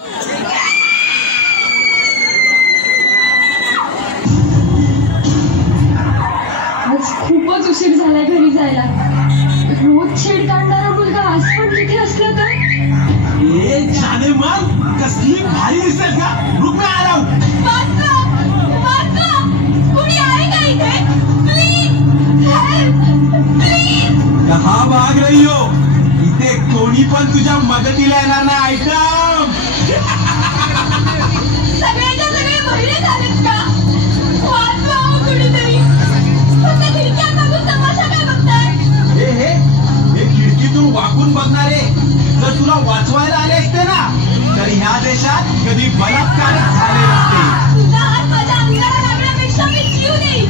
आज खूपच उशीर झालाय घरी जायला. रोज छेड काढणारा मुलगा आज पण तिथे असला तर. जाने मन कसली भारी दिसेल का. रुक आला. कोणी आहे का इथे? Please help, please. कहा भाग रही हो. इथे कोणी पण तुझ्या मदतीला येणार नाही. आयटम सगळ्याच्या सगळे बहिरे झालेत का? वाचवा कुणीतरी. फक्त खिडक्यात बघून तमाशा काय बघताय? हे खिडकीतून वाकून बघणारे जर तुला वाचवायला आले असते ना तर ह्या देशात कधी बलात्कारच झाले नसते. तुझा हात माझ्या अंगाला लागण्यापेक्षा मी जीव देईन.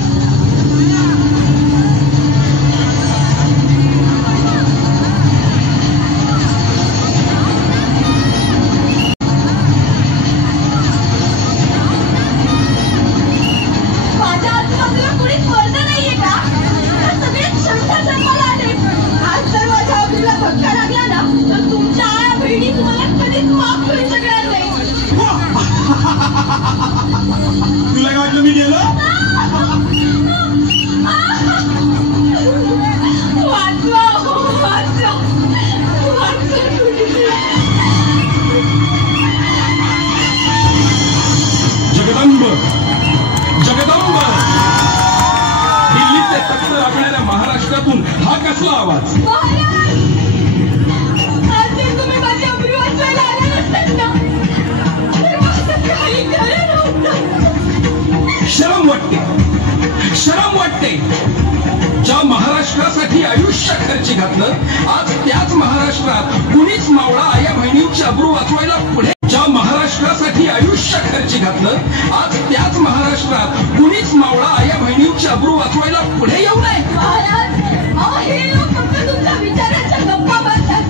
माझ्या आजूबाजूला कुणीच वर्ध नाहीये का? सगळे क्षमता जन्माला आले. आज जर माझ्या अवधीला धक्का लागला ना तर तुमच्या आया बहिणी तुम्हाला कधीच माफ करू शकणार नाही. तुला काय वाटलं मी गेलो. वाचवा वाचवा जगदंब जगदंब. दिल्लीचे तख्त लागणाऱ्या महाराष्ट्रातून हा कसला आवाज. आज जर तुम्ही माझी अब्रू वाचवायला आले नसतात ना तर माझं काही खरं नव्हतं. शरम वाटते, शरम वाटते. ज्या महाराष्ट्रासाठी आयुष्य खर्ची घातलं आज त्याच महाराष्ट्रात कुणीच मावळा आया बहिणींची अब्रू वाचवायला पुढे. ज्या महाराष्ट्रासाठी आयुष्य खर्ची घातलं आज त्याच महाराष्ट्रात कुणीच मावळा आया बहिणींची अब्रू वाचवायला पुढे येऊ नये. महाराज हे लोक फक्त तुमच्या विचारांच्या गप्पा मारतात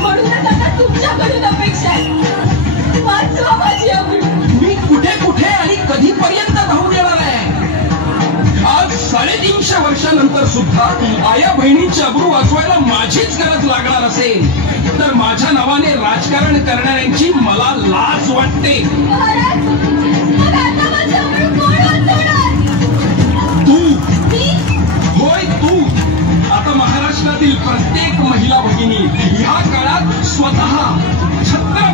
म्हणूनच आता तुमच्याकडून अपेक्षा आहे. वाचवा माझी अब्रू. मी कुठे कुठे आणि कधीपर्यंत धावून येणार आहे. आज 350 वर्षानंतर सुद्धा आया बहिणींची अब्रू वाचवायला माझीच गरज लागणार असेल तर माझ्या नावाने राजकारण करणाऱ्यांची मला लाज वाटते. महाराज मग आता माझी अब्रू कोण वाचवणार? तू. मी? होय तू. आता महाराष्ट्रातील प्रत्येक महिला भगिनी ह्या काळात स्वतः छत्र